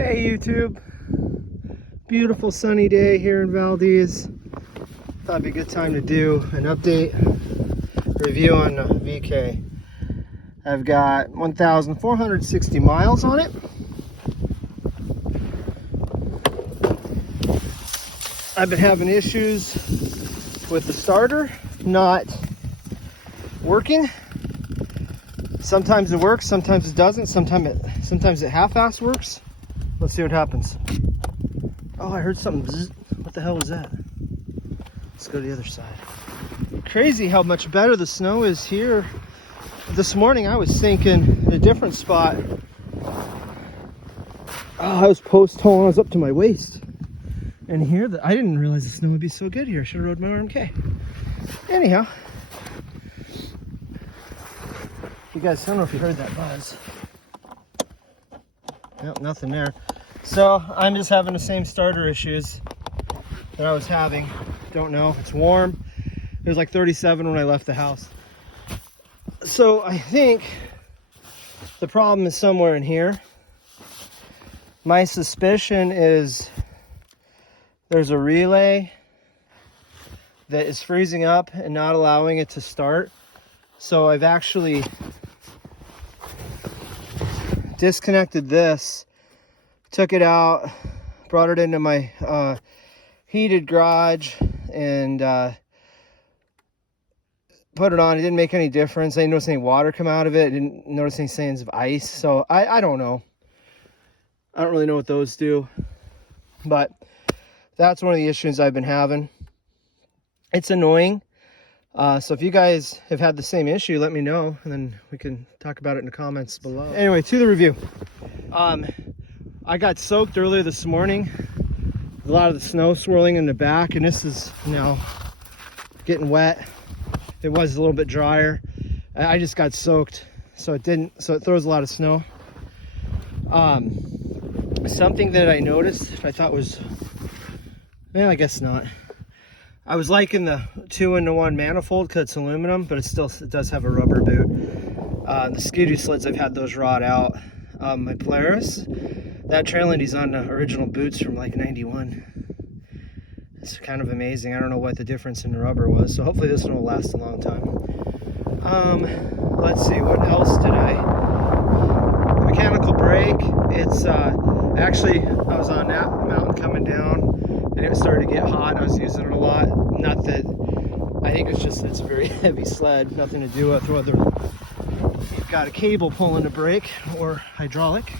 Hey YouTube, beautiful sunny day here in Valdez. Thought it'd be a good time to do an update review on the VK. I've got 1,460 miles on it. I've been having issues with the starter not working. Sometimes it works, sometimes it doesn't, sometimes it half-ass works. Let's see what happens. Oh, I heard something bzz. What the hell was that? Let's go to the other side. Crazy how much better the snow is here. This morning I was thinking in a different spot. Oh, I was post-hole and I was up to my waist. And here, I didn't realize the snow would be so good here. I should have rode my RMK. Anyhow. You guys, I don't know if you heard that buzz. Nope, nothing there. So I'm just having the same starter issues that I was having. Don't know. It's warm. It was like 37 when I left the house. So I think the problem is somewhere in here. My suspicion is there's a relay that is freezing up and not allowing it to start. So I've actually disconnected this, took it out, brought it into my heated garage and put it on. It didn't make any difference. I didn't notice any water come out of it. I didn't notice any signs of ice. So I don't know. I don't really know what those do. But that's one of the issues I've been having. It's annoying. So if you guys have had the same issue, let me know, and then we can talk about it in the comments below. Anyway, to the review. I got soaked earlier this morning. A lot of the snow swirling in the back, and this is now getting wet. It was a little bit drier. I just got soaked, so it throws a lot of snow. Something that I noticed, I thought was, well, I guess not. I was liking the 2-in-1 manifold because it's aluminum, but it does have a rubber boot. The Skidoo sleds, I've had those rot out. My Polaris, that Trailandy's on the original boots from like 91. It's kind of amazing. I don't know what the difference in the rubber was, so hopefully this one will last a long time. Let's see, what else did mechanical brake. It's actually, I was on that mountain coming down and it started to get hot. I was using it a lot. Not that, I think it's a very heavy sled, nothing to do with whether you've got a cable pulling the brake or hydraulic.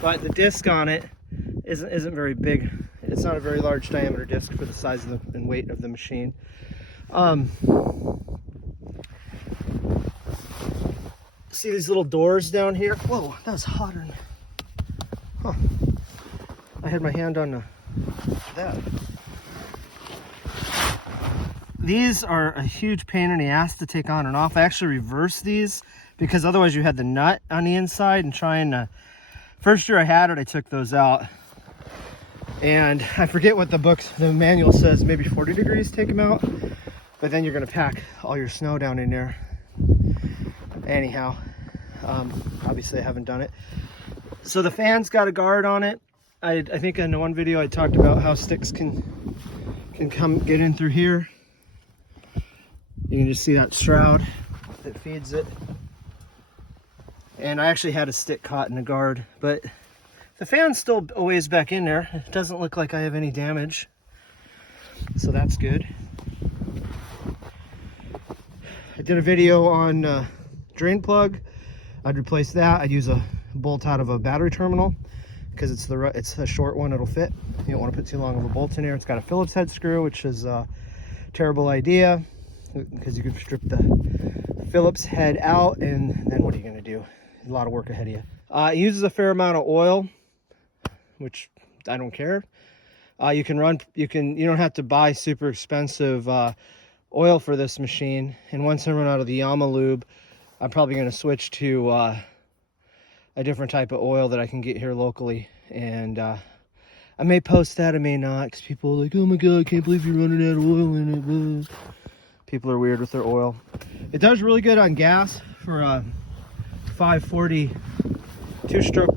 But the disc on it isn't very big. It's not a very large diameter disc for the size of and weight of the machine. See these little doors down here? Whoa, that was hotter than, huh. I had my hand on that. These are a huge pain in the ass to take on and off. I actually reversed these because otherwise you had the nut on the inside, and trying to, first year I had it, I took those out. And I forget what the manual says, maybe 40 degrees take them out, but then you're gonna pack all your snow down in there. Anyhow, obviously I haven't done it. So the fan's got a guard on it. I think in the one video I talked about how sticks can get in through here. You can just see that shroud that feeds it. And I actually had a stick caught in the guard, but the fan's still a ways back in there. It doesn't look like I have any damage, so that's good. I did a video on drain plug. I'd replace that. I'd use a bolt out of a battery terminal because it's a short one, it'll fit. You don't want to put too long of a bolt in there. It's got a Phillips head screw, which is a terrible idea because you could strip the Phillips head out, and then what are you going to do? A lot of work ahead of you. It uses a fair amount of oil, which I don't care. You don't have to buy super expensive oil for this machine. And once I run out of the Yamaha lube, I'm probably going to switch to a different type of oil that I can get here locally. And I may post that, I may not, because people are like, oh my god, I can't believe you're running out of oil in it. People are weird with their oil. It does really good on gas for a 540 two-stroke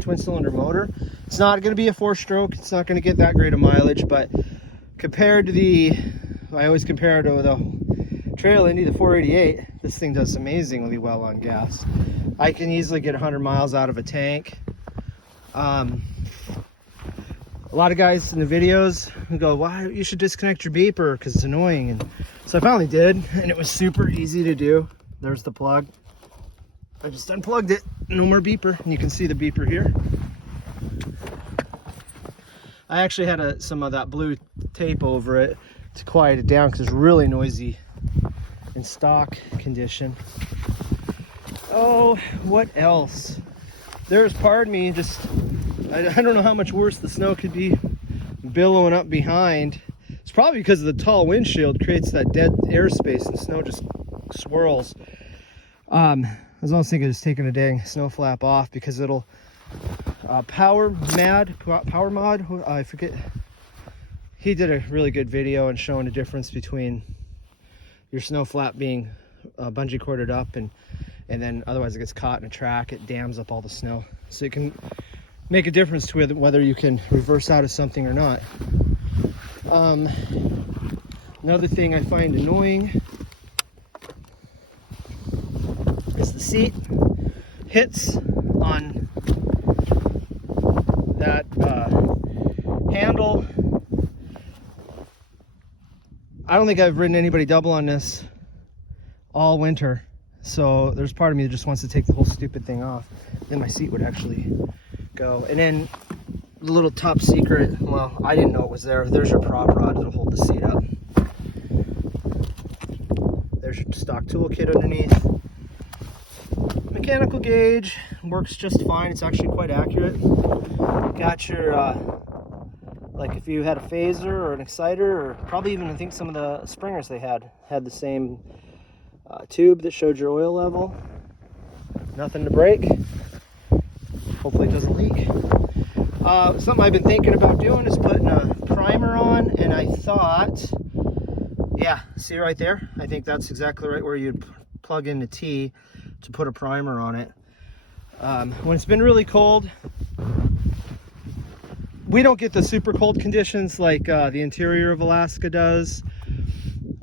twin cylinder motor. It's not going to be a 4-stroke. It's not going to get that great of mileage, but compared to I always compare it to the Trail Indy, the 488, this thing does amazingly well on gas. I can easily get 100 miles out of a tank. A lot of guys in the videos go, "Why you should disconnect your beeper because it's annoying." And so I finally did, and it was super easy to do. There's the plug. I just unplugged it. No more beeper, and you can see the beeper here. I actually had some of that blue tape over it to quiet it down because it's really noisy in stock condition. Oh, what else? There's part of me just, I don't know how much worse the snow could be billowing up behind. It's probably because the tall windshield creates that dead airspace and snow just swirls. I was almost thinking of just taking a dang snow flap off because it'll Power Mod, I forget. He did a really good video and showing the difference between your snow flap being bungee corded up and then otherwise it gets caught in a track. It dams up all the snow, so it can make a difference to whether you can reverse out of something or not. Another thing I find annoying is the seat hits on that handle. I don't think I've ridden anybody double on this all winter, so there's part of me that just wants to take the whole stupid thing off. Then my seat would actually go. And then the little top secret, well, I didn't know it was there. There's your prop rod that'll hold the seat up. There's your stock toolkit underneath. Mechanical gauge works just fine. It's actually quite accurate. Got your like if you had a phaser or an exciter, or probably even I think some of the springers they had the same tube that showed your oil level. Nothing to break. Hopefully it doesn't leak. Something I've been thinking about doing is putting a primer on, and I thought, yeah, see right there? I think that's exactly right where you'd plug in the T to put a primer on it. When it's been really cold, we don't get the super cold conditions like the interior of Alaska does,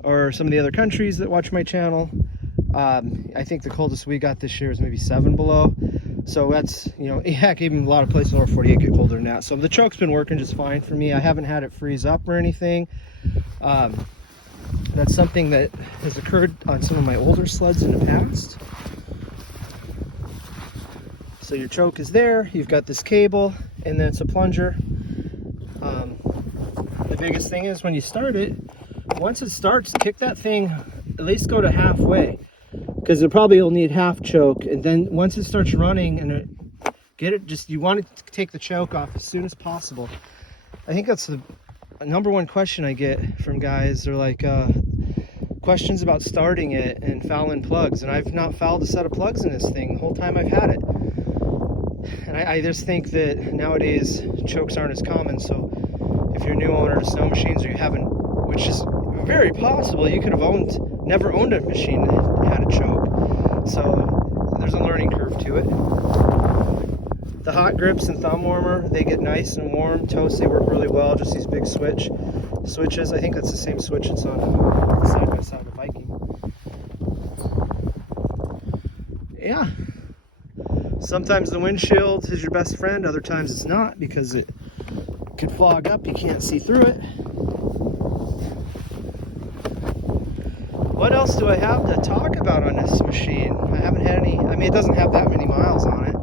or some of the other countries that watch my channel. I think the coldest we got this year is maybe 7 below. So that's, you know, heck, even a lot of places in over 48 get colder than that. So the choke's been working just fine for me. I haven't had it freeze up or anything. That's something that has occurred on some of my older sleds in the past. So your choke is there, you've got this cable, and then it's a plunger. The biggest thing is when you start it, once it starts, kick that thing, at least go to halfway, because it probably will need half choke. And then once it starts running and you want to take the choke off as soon as possible. I think that's the number one question I get from guys. They're like, questions about starting it and fouling plugs, and I've not fouled a set of plugs in this thing the whole time I've had it. And I just think that nowadays chokes aren't as common, so if you're a new owner of snow machines, or you haven't, which is very possible, you could have never owned a machine that had a choke. So there's a learning curve to it. The hot grips and thumb warmer, they get nice and warm. Toast, they work really well. Just these big switches. I think that's the same switch that's on side by side of the Viking. Yeah. Sometimes the windshield is your best friend. Other times it's not, because it could fog up. You can't see through it. What else do I have to talk about on this machine? I haven't had any. I mean, it doesn't have that many miles on it.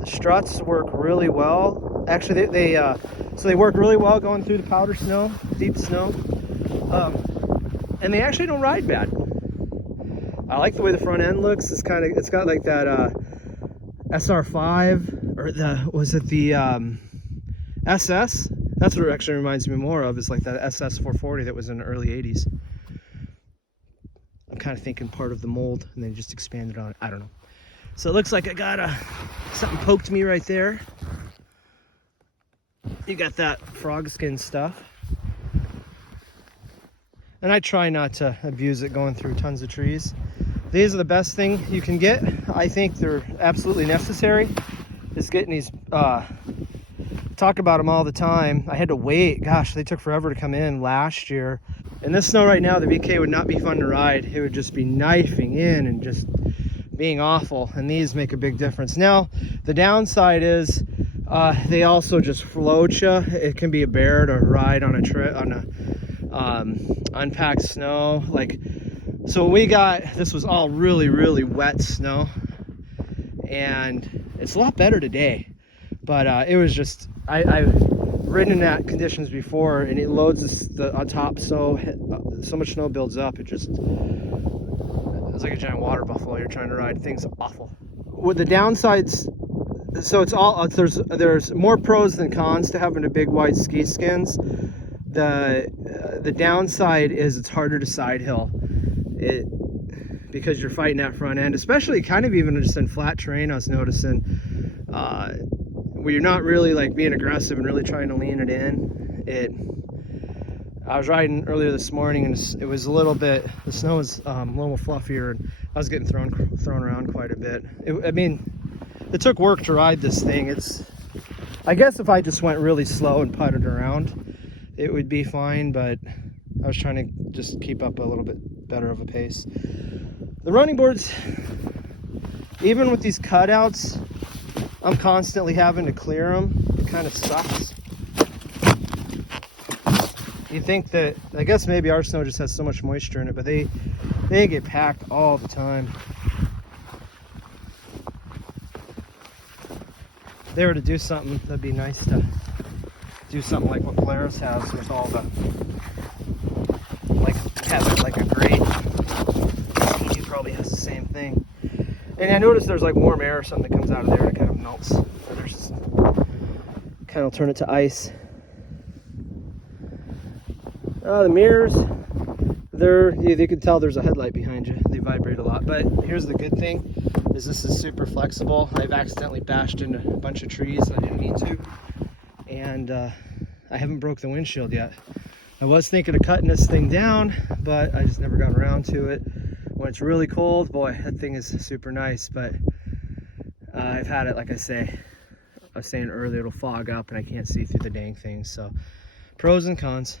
The struts work really well. Actually, they work really well going through the powder snow, deep snow, and they actually don't ride bad. I like the way the front end looks. It's got like that SR5, or the SS. That's what it actually reminds me more of, is like that SS 440 that was in the early 80s. I'm kind of thinking part of the mold, and they just expanded on it. I don't know. So it looks like I got something poked me right there. You got that frog skin stuff. And I try not to abuse it going through tons of trees. These are the best thing you can get. I think they're absolutely necessary. is getting these, talk about them all the time. I had to wait, gosh, they took forever to come in last year. And this snow right now, the VK would not be fun to ride. It would just be knifing in and just being awful, and these make a big difference. Now, the downside is they also just float you. It can be a bear to ride on a trip, on a unpacked snow. Like, so when we got, this was all really, really wet snow, and it's a lot better today. But it was just, I've ridden in that conditions before, and it loads on top, so much snow builds up. It's like a giant water buffalo you're trying to ride. Things awful. With the downsides, so it's all, there's more pros than cons to having a big wide ski skins. The downside is it's harder to side hill because you're fighting that front end, especially kind of even just in flat terrain. I was noticing where you're not really like being aggressive and really trying to lean it in. I was riding earlier this morning, and it was a little bit, the snow was a little fluffier, and I was getting thrown around quite a bit. I mean, it took work to ride this thing. I guess if I just went really slow and putted around, it would be fine, but I was trying to just keep up a little bit better of a pace. The running boards, even with these cutouts, I'm constantly having to clear them. It kind of sucks. You think that, I guess maybe our snow just has so much moisture in it, but they get packed all the time. If they were to do something, that'd be nice to do something like what Polaris has with all the, like, have it like a grate. He probably has the same thing. And I noticed there's like warm air or something that comes out of there and it kind of melts. Or there's kind of turn it to ice. The mirrors, you can tell there's a headlight behind you. They vibrate a lot. But here's the good thing, is this is super flexible. I've accidentally bashed into a bunch of trees I didn't mean to. And I haven't broke the windshield yet. I was thinking of cutting this thing down, but I just never got around to it. When it's really cold, boy, that thing is super nice. But I've had it, like I was saying earlier, it'll fog up and I can't see through the dang thing. So pros and cons.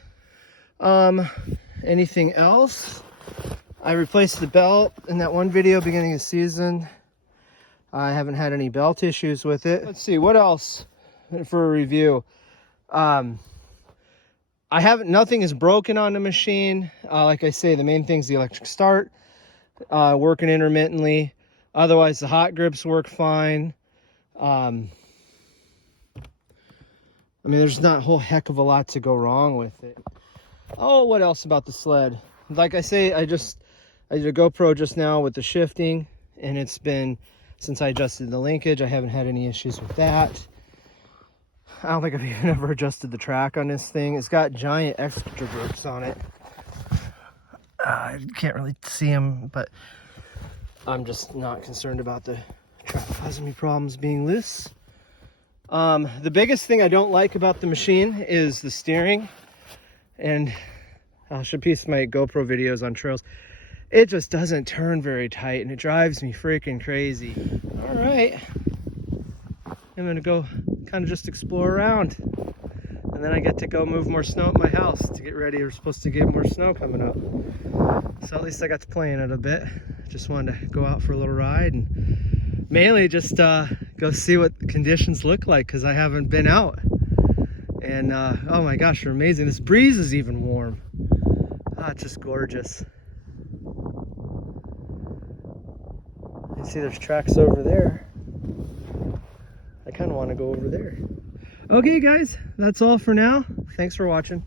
Anything else? I replaced the belt in that one video beginning of the season. I haven't had any belt issues with it. Let's see, what else for a review? Nothing is broken on the machine. Like I say, the main thing is the electric start, working intermittently. Otherwise, the hot grips work fine. I mean, there's not a whole heck of a lot to go wrong with it. Oh, what else about the sled? Like I say, I did a GoPro just now with the shifting, and it's been, since I adjusted the linkage, I haven't had any issues with that. I don't think I've even ever adjusted the track on this thing. It's got giant extra grips on it. I can't really see them, but I'm just not concerned about the track causing me problems being loose. The biggest thing I don't like about the machine is the steering. And I should piece my GoPro videos on trails. It just doesn't turn very tight, and it drives me freaking crazy. All right, I'm gonna go kind of just explore around, and then I get to go move more snow at my house to get ready. We're supposed to get more snow coming up, so at least I got to play in it a bit. Just wanted to go out for a little ride and mainly just go see what the conditions look like, because I haven't been out. And oh my gosh, they're amazing. This breeze is even warm. It's just gorgeous. You see there's tracks over there. I kind of want to go over there. Okay guys, that's all for now. Thanks for watching.